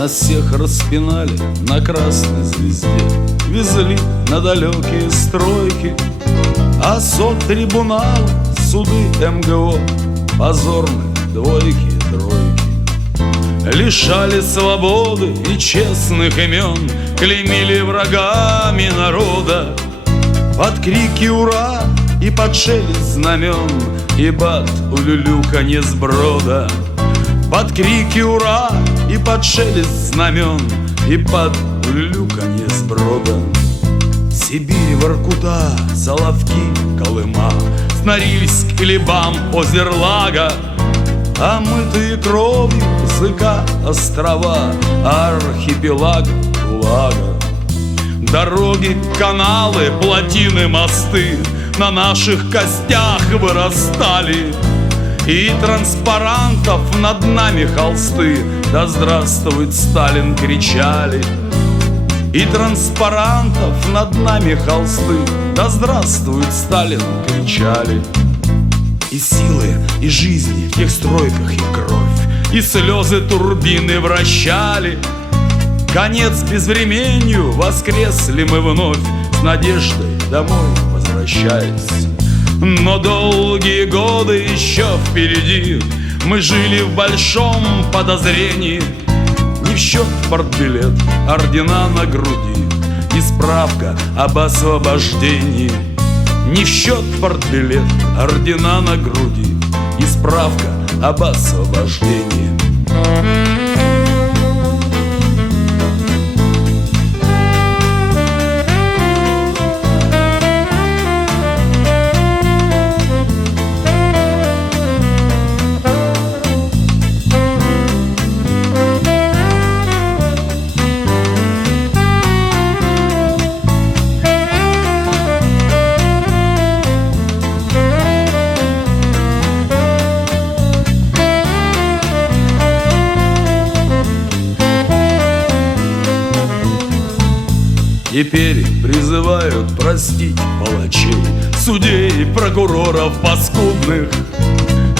Нас всех распинали на красной звезде, везли на далекие стройки, а соцтрибунал, суды МГО, позорные двойки и тройки. Лишали свободы и честных имен, клеймили врагами народа. Под крики «Ура!» и под шелест знамен, и под улюлюканье сброда. Под крики «Ура!» и под шелест знамен, и под улюлюканье сброда. Сибирь, Воркута, Соловки, Колыма, с Норильск или Бам, Озерлага, омытые кровью языка острова, архипелаг ГУЛАГа. Дороги, каналы, плотины, мосты на наших костях вырастали, и транспарантов над нами холсты «Да здравствует Сталин!» кричали. И транспарантов над нами холсты «Да здравствует Сталин!» кричали. И силы, и жизни в тех стройках, и кровь, и слезы турбины вращали. Конец безвременью, воскресли мы вновь, с надеждой домой возвращаясь. Но долгие годы еще впереди, мы жили в большом подозрении. Не в счет партбилет, ордена на груди и справка об освобождении. Не в счет партбилет, ордена на груди и справка об освобождении. Теперь призывают простить палачей, судей, прокуроров паскудных,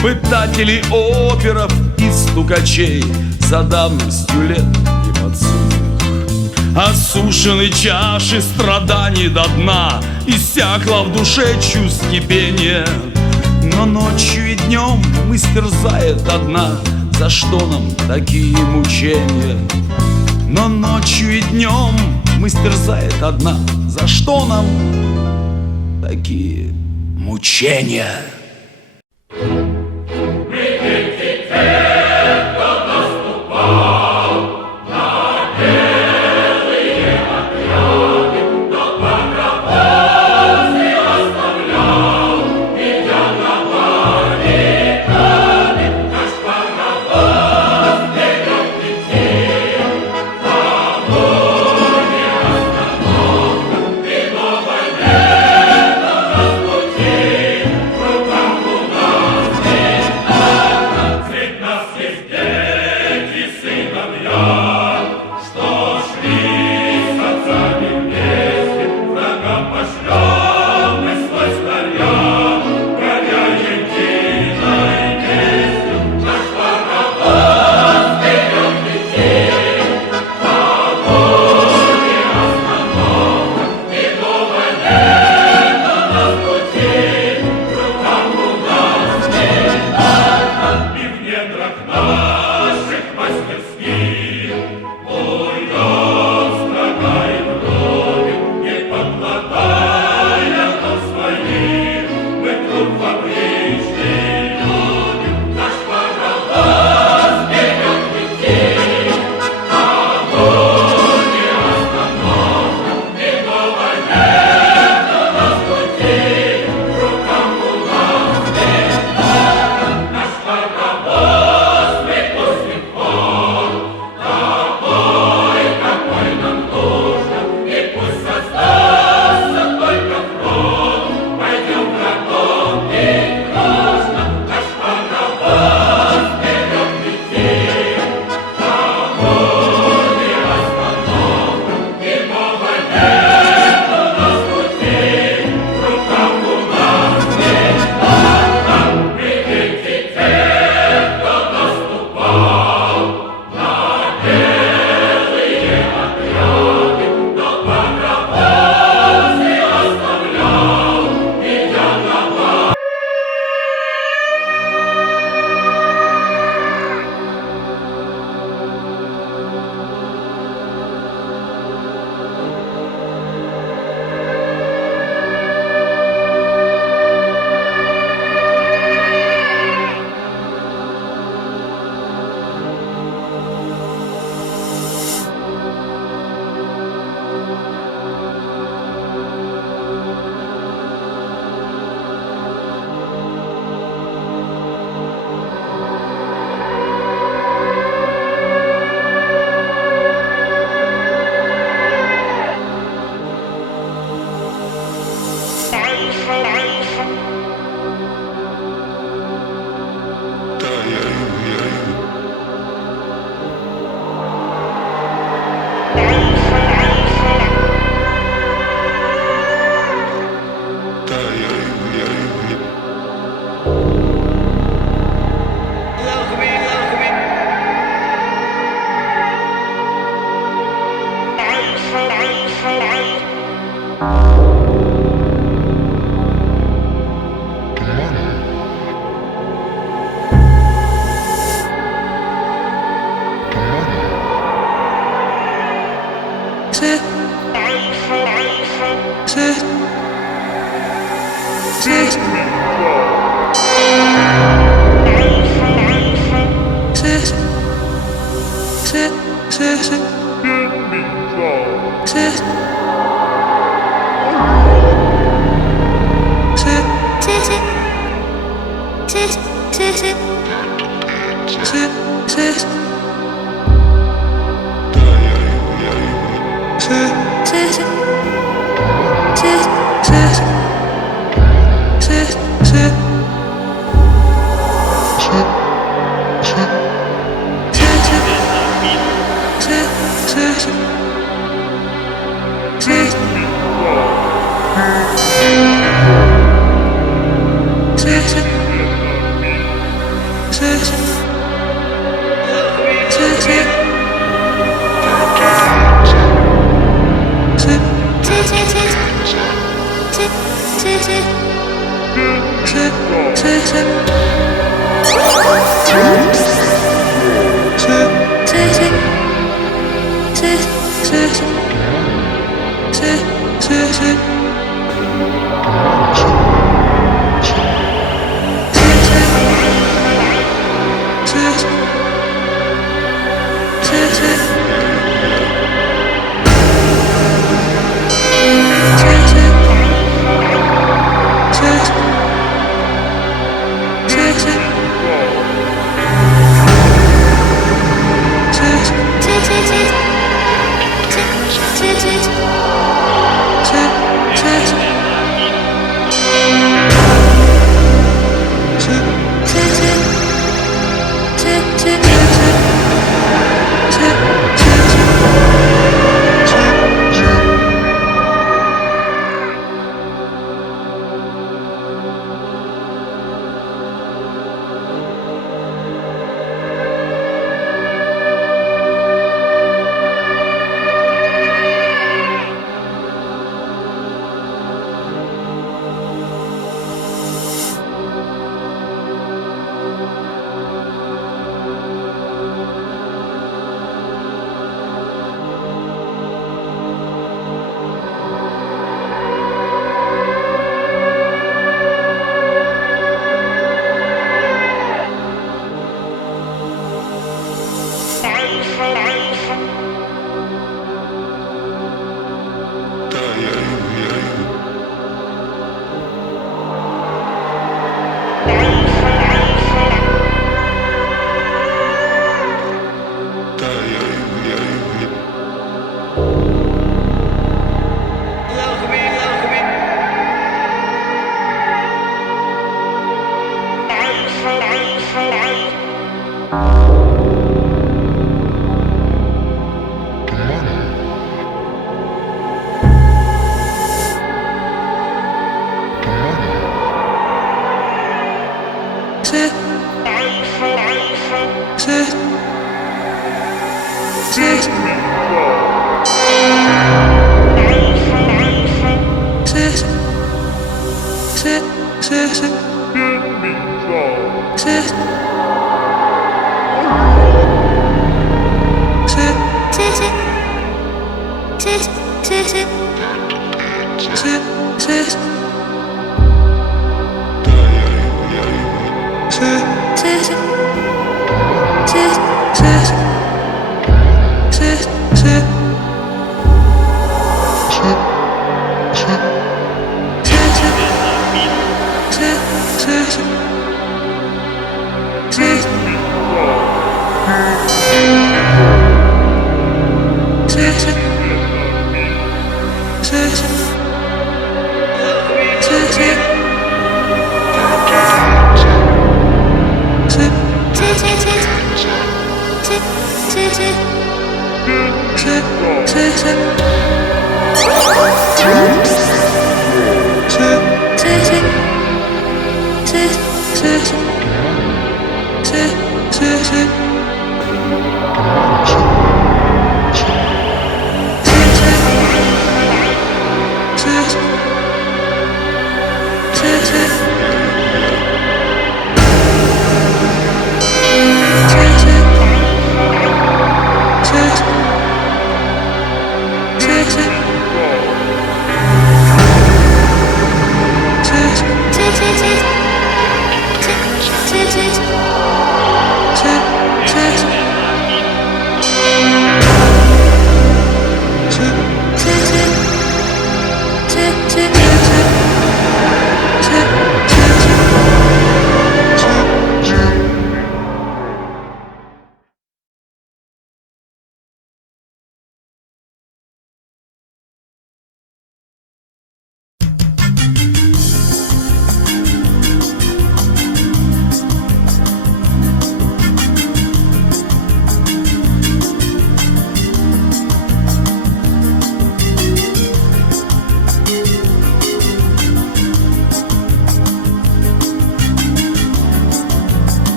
пытателей оперов и стукачей, за давностью лет неподсудных. Осушены чаши страданий до дна, иссякло в душе чувств кипения. Но ночью и днем мы стерзает одна, за что нам такие мучения? Но ночью и днем мы стерзает одна, за что нам такие мучения? Рука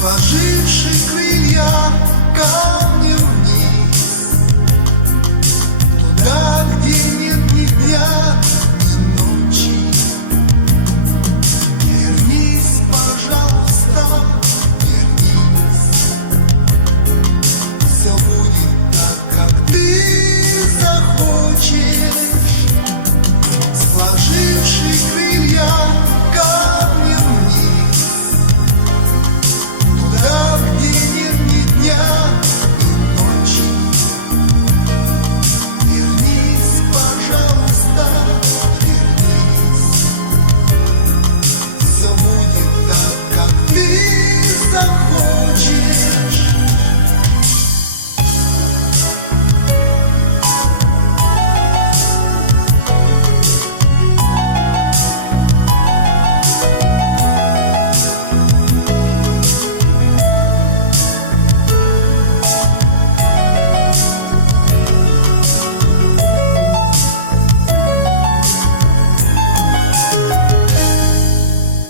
сложивший крылья камнем вниз, туда, где нет ни дня, ни ночи. Вернись, пожалуйста, вернись. Все будет так, как ты захочешь, сложивший крылья камнем вниз, туда, где нет ни дня, ни ночи. Вернись, пожалуйста, вернись. Все будет так, как ты захочешь.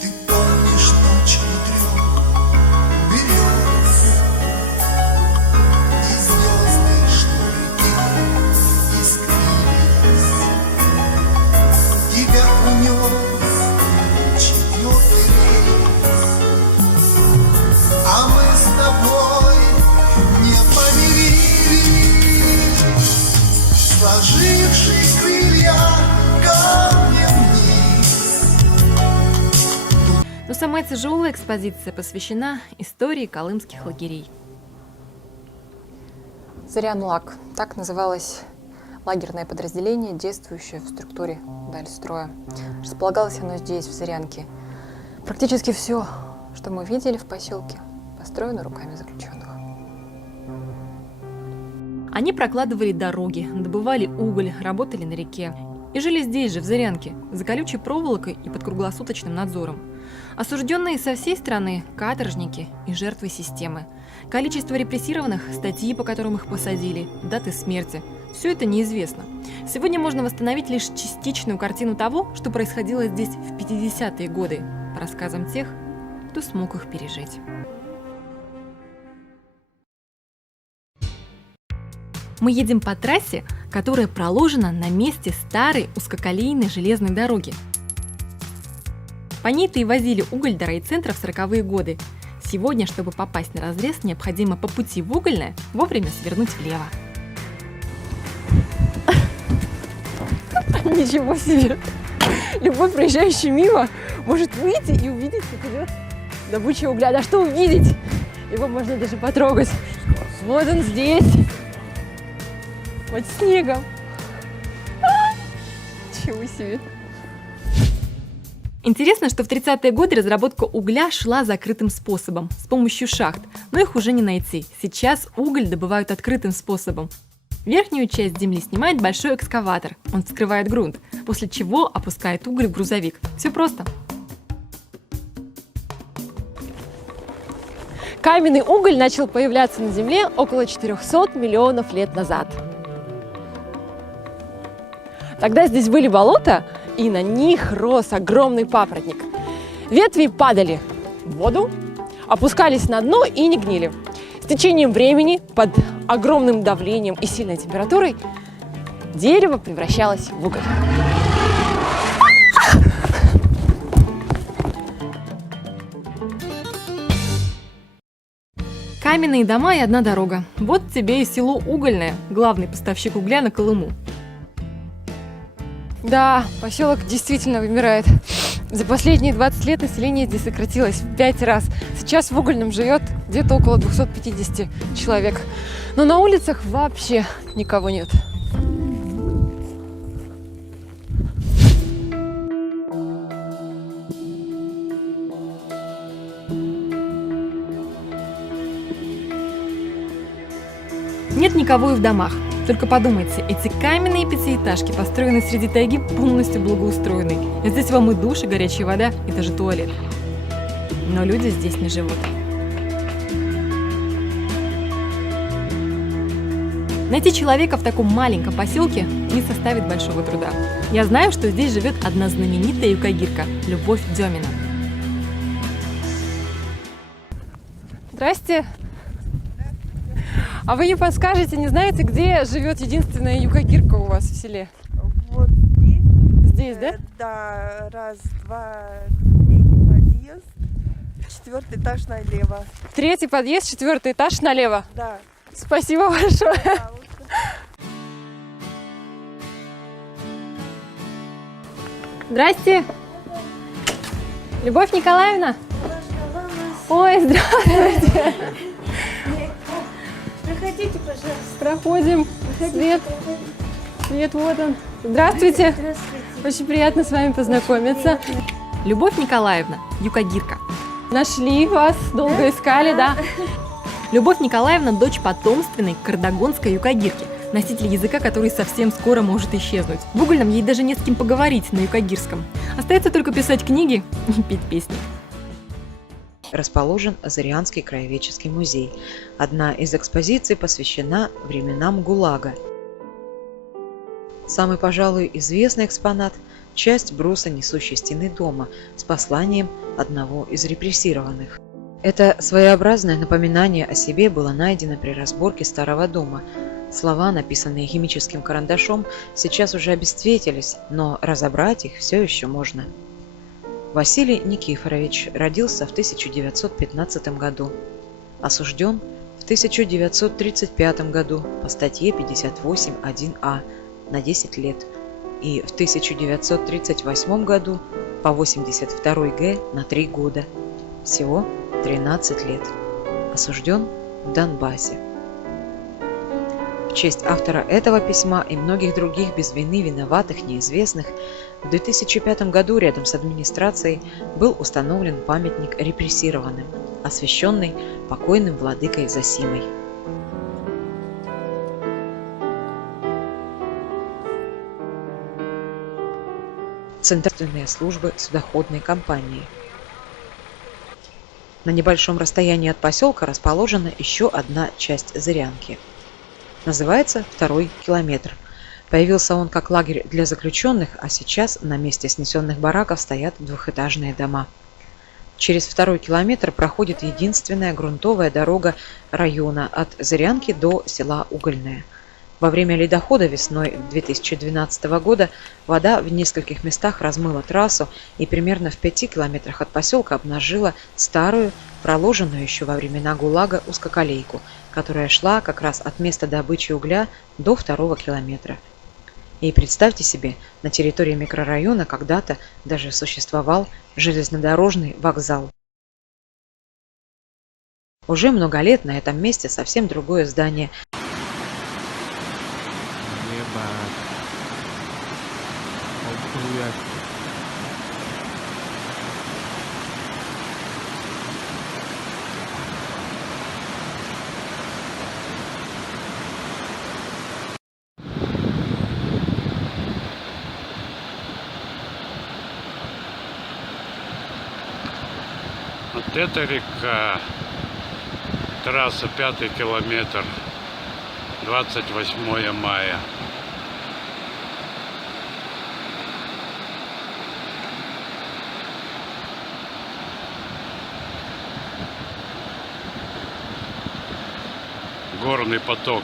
Ты помнишь ночь трех берез и звезды, что летели, искрились. Тебя унес четвертый рейс, а мы с тобой не помирились, сложивший крылья камнем вниз. Но самая тяжелая экспозиция посвящена истории колымских лагерей. Зырян-Лаг. Так называлось лагерное подразделение, действующее в структуре Дальстроя. Располагалось оно здесь, в Зырянке. Практически все, что мы видели в поселке, построено руками заключенных. Они прокладывали дороги, добывали уголь, работали на реке. И жили здесь же, в Зырянке, за колючей проволокой и под круглосуточным надзором. Осужденные со всей страны, каторжники и жертвы системы. Количество репрессированных, статьи, по которым их посадили, даты смерти – все это неизвестно. Сегодня можно восстановить лишь частичную картину того, что происходило здесь в 50-е годы, по рассказам тех, кто смог их пережить. Мы едем по трассе, которая проложена на месте старой узкоколейной железной дороги. По ней-то и возили уголь до райцентра в 40-е годы. Сегодня, чтобы попасть на разрез, необходимо по пути в угольное вовремя свернуть влево. Ничего себе! Любой проезжающий мимо может выйти и увидеть, как идет добыча угля. Да что увидеть? Его можно даже потрогать. Вот он здесь. Под снегом. Чего себе! Интересно, что в 30-е годы разработка угля шла закрытым способом, с помощью шахт, но их уже не найти. Сейчас уголь добывают открытым способом. Верхнюю часть земли снимает большой экскаватор, он вскрывает грунт, после чего опускает уголь в грузовик. Все просто. Каменный уголь начал появляться на Земле около 400 миллионов лет назад. Тогда здесь были болота, и на них рос огромный папоротник. Ветви падали в воду, опускались на дно и не гнили. С течением времени, под огромным давлением и сильной температурой, дерево превращалось в уголь. Каменные дома и одна дорога. Вот тебе и село Угольное, главный поставщик угля на Колыму. Да, поселок действительно вымирает. За последние 20 лет население здесь сократилось в 5 раз. Сейчас в Угольном живет где-то около 250 человек. Но на улицах вообще никого нет. Нет никого и в домах. Только подумайте, эти каменные пятиэтажки построены среди тайги, полностью благоустроенной. Здесь вам и душ, и горячая вода, и даже туалет. Но люди здесь не живут. Найти человека в таком маленьком поселке не составит большого труда. Я знаю, что здесь живет одна знаменитая юкагирка – Любовь Демина. Здрасте. А вы не подскажете, не знаете, где живет единственная юкагирка у вас в селе? Вот здесь. Здесь, да? Да, раз, два, третий подъезд, 4-й этаж налево. 3-й подъезд, 4-й этаж налево. Да. Спасибо большое. Пожалуйста. Здрасте. Любовь Николаевна. Ой, здравствуйте. Проходите, пожалуйста. Проходим. Свет. Свет, вот он. Здравствуйте. Здравствуйте. Очень приятно с вами познакомиться. Любовь Николаевна, юкагирка. Нашли вас, долго искали, да? Любовь Николаевна – дочь потомственной кардагонской юкагирки, носитель языка, который совсем скоро может исчезнуть. В угольном ей даже не с кем поговорить на юкагирском. Остается только писать книги и петь песни. Расположен Зырянский краеведческий музей. Одна из экспозиций посвящена временам ГУЛАГа. Самый, пожалуй, известный экспонат – часть бруса несущей стены дома с посланием одного из репрессированных. Это своеобразное напоминание о себе было найдено при разборке старого дома. Слова, написанные химическим карандашом, сейчас уже обесцветились, но разобрать их все еще можно. Василий Никифорович родился в 1915 году. Осужден в 1935 году по статье 58.1а на 10 лет и в 1938 году по 82 г на 3 года. Всего 13 лет. Осужден в Донбассе. В честь автора этого письма и многих других без вины виноватых, неизвестных, в 2005 году рядом с администрацией был установлен памятник репрессированным, освященный покойным владыкой Зосимой. Центральные службы судоходной компании. На небольшом расстоянии от поселка расположена еще одна часть Зырянки. Называется «Второй километр». Появился он как лагерь для заключенных, а сейчас на месте снесенных бараков стоят двухэтажные дома. Через 2 километр проходит единственная грунтовая дорога района от Зырянки до села Угольное. Во время ледохода весной 2012 года вода в нескольких местах размыла трассу и примерно в 5 километрах от поселка обнажила старую, проложенную еще во времена ГУЛАГа узкоколейку, которая шла как раз от места добычи угля до 2 километра. И представьте себе, на территории микрорайона когда-то даже существовал железнодорожный вокзал. Уже много лет на этом месте совсем другое здание. Вот это река, трасса 5 километр, 28 мая. Горный поток